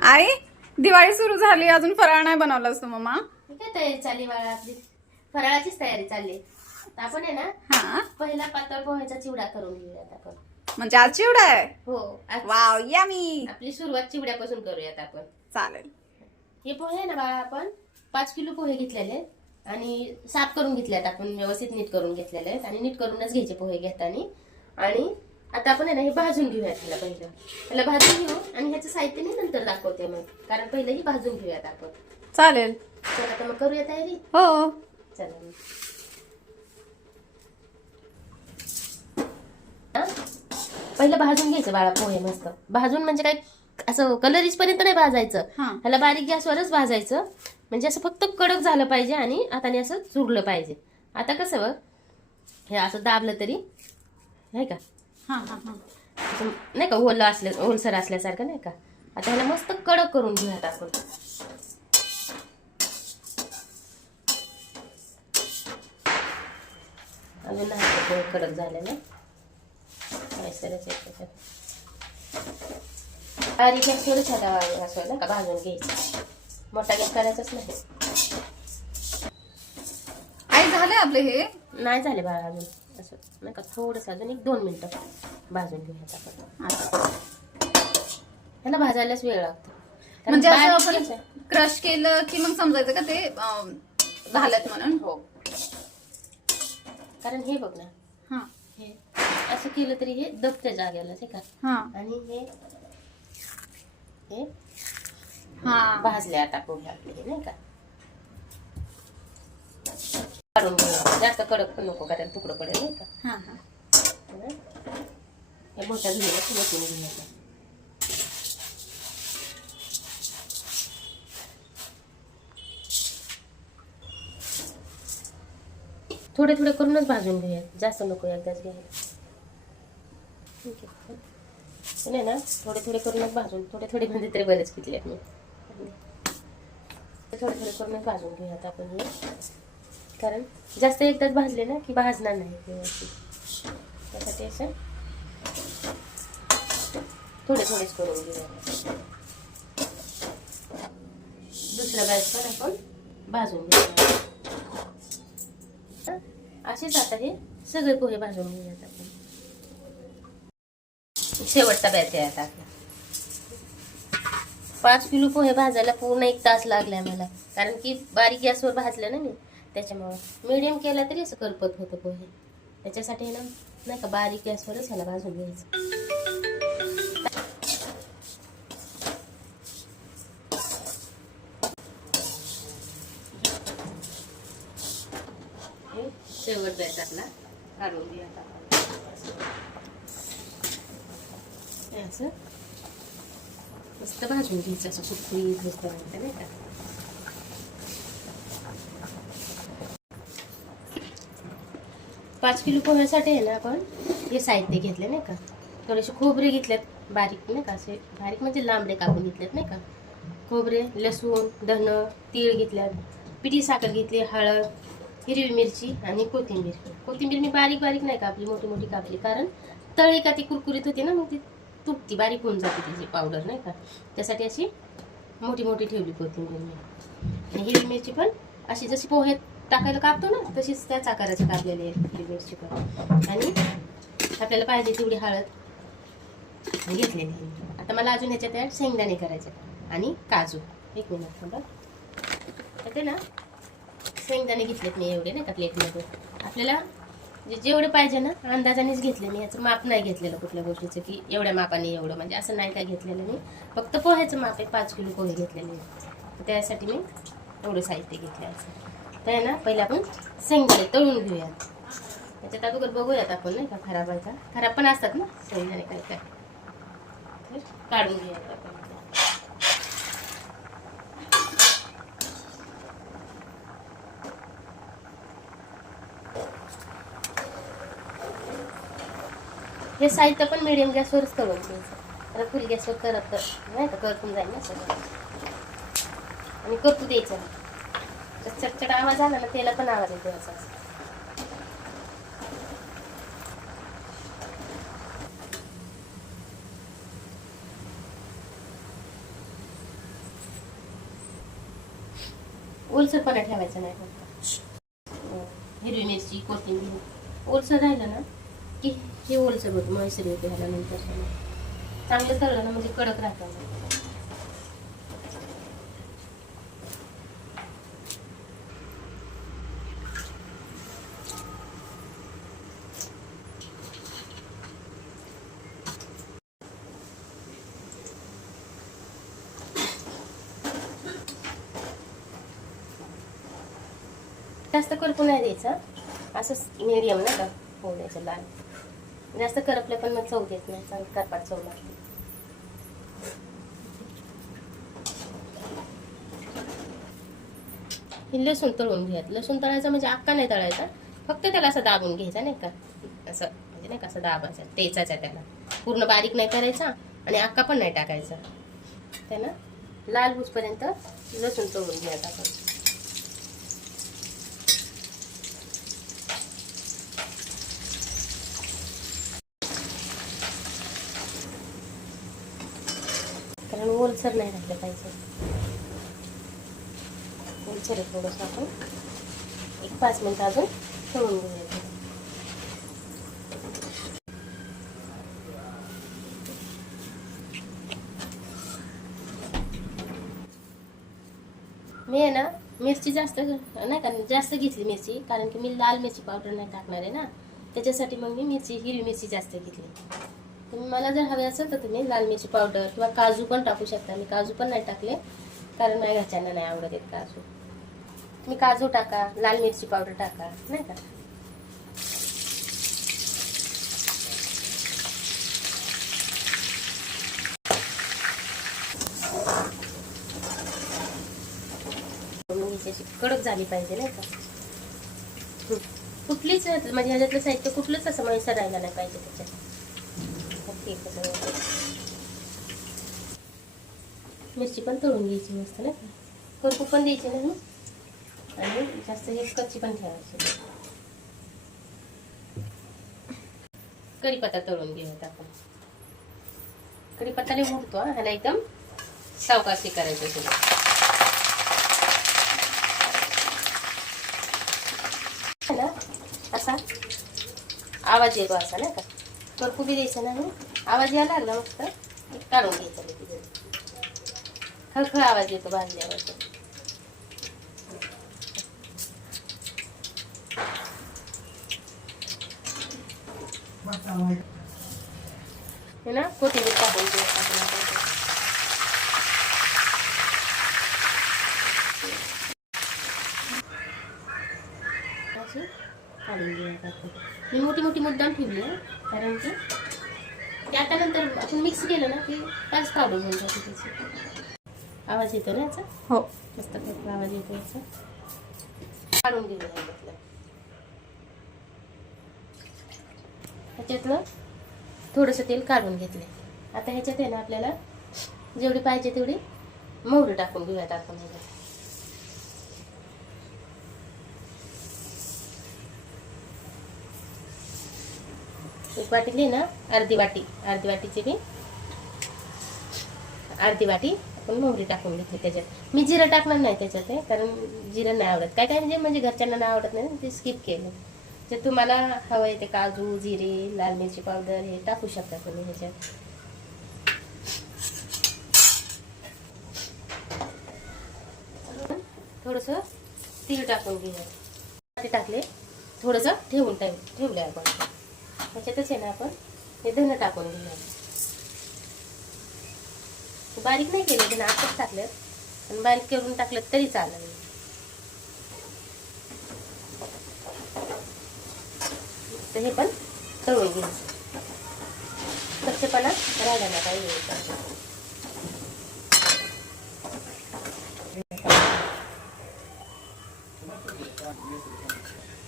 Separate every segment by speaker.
Speaker 1: आई दिवाळी सुरू झाली अजून फराळ नाही बनवला असतो मम्मा
Speaker 2: काय तयारी चालली बाळा आपली फराळाचीच तयारी चालली आपण आहे ना
Speaker 1: हा.
Speaker 2: पहिला पातळ पोह्याचा चिवडा करून घेऊयात आपण.
Speaker 1: म्हणजे आज चिवडा आहे?
Speaker 2: हो आज
Speaker 1: वाव यामी
Speaker 2: आपली सुरुवात चिवड्यापासून करूयात आपण.
Speaker 1: चालेल.
Speaker 2: हे पोहे ना बाळा आपण पाच किलो पोहे घेतलेले आहेत आणि साफ करून घेतले आहेत आपण व्यवस्थित नीट करून घेतलेले आहेत आणि नीट करूनच घ्यायचे पोहे घेताना. आणि आता आपण आहे ना हे भाजून घेऊयात त्याला पहिलं. त्याला भाजून घेऊ आणि ह्याचं साहित्य मी नंतर दाखवते मग. कारण पहिलं ही भाजून घेऊयात आपण.
Speaker 1: चालेल.
Speaker 2: चला तर मग करूया तयारी?
Speaker 1: हो.
Speaker 2: चला मग. हा? पहिलं भाजून घ्यायचं बाळा पोहे मस्त. भाजून म्हणजे काय असं कलरीज पर्यंत नाही भाजायचं.
Speaker 1: हा.
Speaker 2: ह्याला बारीक गॅसवरच भाजायचं. म्हणजे असं फक्त कडक झालं पाहिजे आणि हाताने असं चुरलं पाहिजे. आता कसं बघ हे असं दाबलं तरी नाही का?
Speaker 1: हा हा हा.
Speaker 2: असं नाही का ओलं असल्या ओलसर असल्यासारखं नाही का? आता ह्याला मस्त कडक करून घेऊयात आपण. अजून नाही कडक झाले ना? बारीक गॅस थोडंच ह्याला असं नाही का? भाजून घ्यायचं. मोठा गॅस करायचाच नाही.
Speaker 1: आई झाले आपले हे?
Speaker 2: नाही झाले बाळा अजून. असं नाही का? थोडंसं अजून एक दोन मिनिटं. भाजून आपण.
Speaker 1: आता.
Speaker 2: ह्याला भाजायलाच वेळ लागतो.
Speaker 1: म्हणजे असं आपण. क्रश केलं की मग समजायचं का ते अं, झालेत म्हणून?
Speaker 2: हो. कारण हे बघ ना
Speaker 1: हा.
Speaker 2: हे असं केलं तरी हे दबत्या जागेला ठीक का?
Speaker 1: हा.
Speaker 2: आणि हे हे
Speaker 1: हा.
Speaker 2: भाजले आता पोहे आपले हे नाही का? काढून जास्त कडक पण नको कारण तुकडं पडेल नाही का?
Speaker 1: हा. हा?
Speaker 2: या हे मोठ्या घेऊया मोठीने घेऊया थोडे थोडे करूनच भाजून घेऊया जास्त नको एकदाच घ्यायला ठीक आहे. नाही ना थोडे थोडे करूनच भाजून थोडे थोडे म्हणजे तरी बरेच घेतले मी. थोडे थोडे करूनच भाजून घेऊयात आपण हे. कारण जास्त एकदाच भाजले ना की भाजणार नाही व्यवस्थित. त्यासाठी असं थोडे थोडेच करून घेऊया दुसरा बॅच पण आपण भाजून घेऊया असेच आता हे सगळे पोहे भाजून घेऊयात आपण शेवटचा बॅच आहे आता आपला पाच किलो पोहे भाजायला पूर्ण एक तास लागला मला कारण की बारीक गॅसवर भाजलं ना मी त्याच्यामुळं. मिडियम केला तरी असं करपत होतं पोहे. त्याच्यासाठी ना नाही का बारीक गॅसवरच ह्याला भाजून घ्यायचं हे शेवट द्यायचा आपला काढून घ्या असं. मस्त भाजून घ्यायचं असं कुरकुरीत होईपर्यंत नाही का? पाच किलो पोह्यासाठी आहे ना आपण हे साहित्य घेतले नाही का? थोडेसे खोबरे घेतलेत बारीक नाही का? असे बारीक म्हणजे लांबडे कापून घेतलेत नाही का? खोबरे लसूण धन तीळ घेतल्यात. पिठी साखर घेतली हळद हिरवी मिरची आणि कोथिंबीर. कोथिंबीर मी बारीक बारीक नाही कापली मोठी मोठी कापली. कारण तळी का ती कुरकुरीत होती ना मग ती तुटती बारीक होऊन जाते त्याची पावडर नाही का? त्यासाठी अशी मोठी मोठी ठेवली कोथिंबीर मी. आणि हिरवी मिरची पण अशी जशी पोहे टाकायला कापतो ना तशीच त्याच आकाराची कापलेली आहे हिरवी मिरची पण. आणि आपल्याला पाहिजे तेवढी हळद घेतलेली आता मला अजून ह्याच्यात शेंगदाणे करायचे आणि काजू. एक मिनिट थांबा. तर ते ना शेंगदाणे घेतलेत मी एवढे नाही का प्लेटमध्ये आपल्याला जे जेवढे पाहिजे ना अंदाजानेच घेतले मी. याचं माप नाही घेतलेलं कुठल्या गोष्टीचं की एवढ्या मापाने एवढं. म्हणजे असं नाही काय घेतलेलं मी. फक्त पोह्याचं माप आहे पाच किलो पोहे घेतलेले त्यासाठी मी एवढं साहित्य घेतलं असं तर आहे ना पहिले आपण शेंगदाणे तळून घेऊयात. त्याच्यात अगोदर बघूयात आपण नाही का खराब आहे का? खराब पण असतात ना शेंगदाणे काय काय. तर काढून घेऊयात आपण. हे साहित्य पण मिडियम गॅसवरच तळून घ्यायचं. कारण फुल गॅसवर करत तर नाही का करपून जाईल ना सगळं. आणि करपू द्यायचं तर चटचट आवाज आला ना त्याला पण आवाज येतो याचा. ओलसरपणा ठेवायचा नाही फक्त. हिरवी मिरची कोथिंबीर. ओलसर राहिलं ना की हे ओलसर होतं म्हैसर येते ह्याला नंतर चांगलं तळलं ना म्हणजे कडक राहतं. जास्त करपू नाही द्यायचं. असंच मिडियम ना का? होऊ द्यायचं लाल. जास्त करपले पण मग चव देत नाही. चांगली करपाट चव लागते. हे लसूण तळून घ्यायचं लसूण तळायचं म्हणजे अक्का नाही तळायचा. फक्त त्याला असं दाबून घ्यायचा नाही का? असं म्हणजे नाही का असं दाबायचं टेचायचा त्याला. पूर्ण बारीक नाही करायचा आणि अक्का पण नाही टाकायचा. त्यानं लाल भूसपर्यंत लसूण तळून घ्यायचा आपण कारण ओलसर नाही घातलं पाहिजे. ओलसर थोडंसं आपण. एक पाच मिनिट अजून ठेवून घेऊया. मी आहे ना मिरची जास्त नाही का जास्त घेतली मिरची कारण की मी लाल मिरची पावडर नाही टाकणार आहे ना. त्याच्यासाठी मग मी मिरची हिरवी मिरची जास्त घेतली. तुम्ही मला जर हवे असेल तर तुम्ही लाल मिरची पावडर किंवा काजू पण टाकू शकता. मी काजू पण नाही टाकले कारण माझ्या घरच्यांना नाही आवडत आहेत काजू. तुम्ही काजू टाका लाल मिरची पावडर टाका नाही का? कडक झाली पाहिजे नाही का? कुठलीच म्हणजे ह्याच्यातलं साहित्य कुठलंच असं मयसर राहायला नाही पाहिजे त्याच्यात. कसं मिरची पण तळून घ्यायची मस्त नाही का? करपू पण द्यायची नाही आणि जास्त हे कच्ची पण ठेवायची. कढीपत्ता तळून घेऊयात आपण. कढीपत्ता लई उडतो ह्याला एकदम सावकाशी करायचं सुरू ना? असा आवाज येतो असा नाही का? तर बी द्यायचा ना? आवाज यायला लागला मस्त काढून घ्यायचा खळखळ आवाज येतो भाजल्यावर हे ना कोथिंबीर टाकून काढून मी मोठी मोठी मुद्दाम ठेवली आहे कारण की ते आता नंतर आपण मिक्स केलं ना की त्याच काढून होऊन जाते त्याची. आवाज येतो ना याचा?
Speaker 1: हो.
Speaker 2: मस्त आवाज येतो याचा. काढून ह्याच्यातलं ह्याच्यातलं थोडंसं तेल काढून घेतलं आता ह्याच्यात आहे ना आपल्याला जेवढी पाहिजे तेवढी मोहरी टाकून घेऊयात आपण ह्याच्यात एक वाटीली ना अर्धी वाटी अर्धी वाटीची मी अर्धी वाटी आपण मोहरी टाकून घेतली त्याच्यात. मी जिरं टाकणार नाही त्याच्यात आहे कारण जिरं नाही आवडत. काय काय म्हणजे म्हणजे घरच्यांना नाही आवडत नाही ते स्किप केलं. जे तुम्हाला हवं आहे ते काजू जिरे लाल मिरची पावडर हे टाकू शकता तुम्ही ह्याच्यात. थोडंसं तीळ टाकून घेऊया. टाकले थोडंसं ठेवून टाईम ठेवलं आपण. ह्याच्यातच आहे ना आपण? हे धनं टाकून घेऊया. बारीक नाही केलं धनं आताच टाकलं. आणि बारीक करून टाकलं तरी चालेल. तर हे पण तळून घेऊ. कच्चेपणा राहिला पाहिजे. काही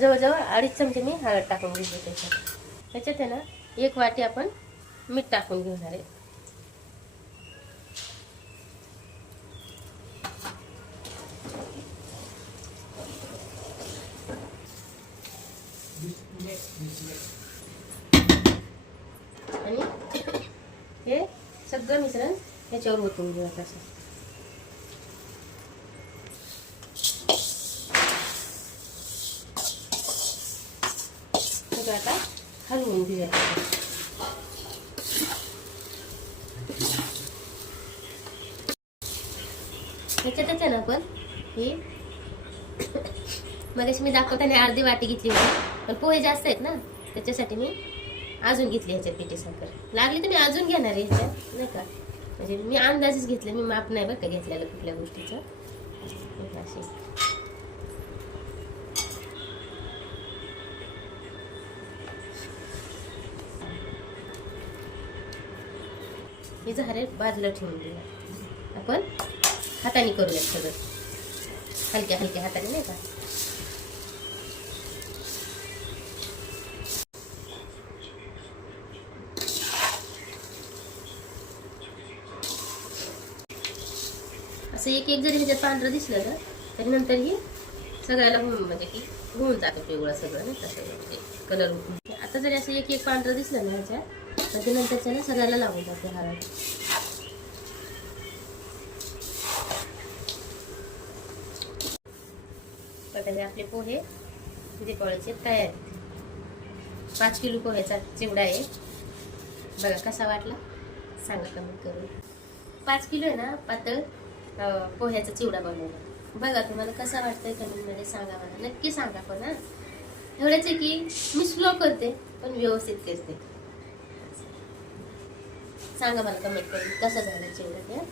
Speaker 2: जवळजवळ अडीच चमचे मी हळद टाकून घेतली त्याच्यात. त्याच्यात आहे ना एक वाटी आपण मीठ टाकून घेणार आहे. आणि हे सगळं मिश्रण ह्याच्यावर ओतून घेऊ असं आता हलवून घेऊया आहे ना पण हे. मग मी दाखवताना अर्धी वाटी घेतली होती. पण पोहे जास्त आहेत ना त्याच्यासाठी मी अजून घेतली ह्याच्यात पिठी साखर. लागली तर मी अजून घेणार आहे ह्याच्यात नाही का? म्हणजे मी अंदाजच घेतले मी माप नाही बरं का घेतलेलं कुठल्या गोष्टीचं. अशी. हे झारे बाजूला ठेवून देऊया आपण हाताने करूयात सगळं. हलक्या हलक्या हाताने नाही का? असं एक एक जरी ह्याच्यात पांढरं दिसलं ना तरी नंतर ही सगळ्याला होऊन म्हणजे की होऊन जातं पिवळं सगळं नाही का? सगळं कलर म्हणजे आता जरी असं एक एक पांढरं दिसलं ना ह्याच्यात मग ते नंतरच्या ना सगळ्याला लागून जाते हळद. हे आपले पोहे म्हणजे दीपावळीचे तयार. पाच किलो पोह्याचा चिवडा आहे. बघा कसा वाटला? सांगा कमेंट करून. पाच किलो आहे ना पातळ पोह्याचा चिवडा बनवला. बघा तुम्हाला कसा वाटतंय कमेंटमध्ये सांगा मला. नक्की सांगा पण हा. एवढंच आहे की मी स्लो करते पण व्यवस्थित करते. सांगा मला कमेंट करून कसं झालं चिवडा ते हा?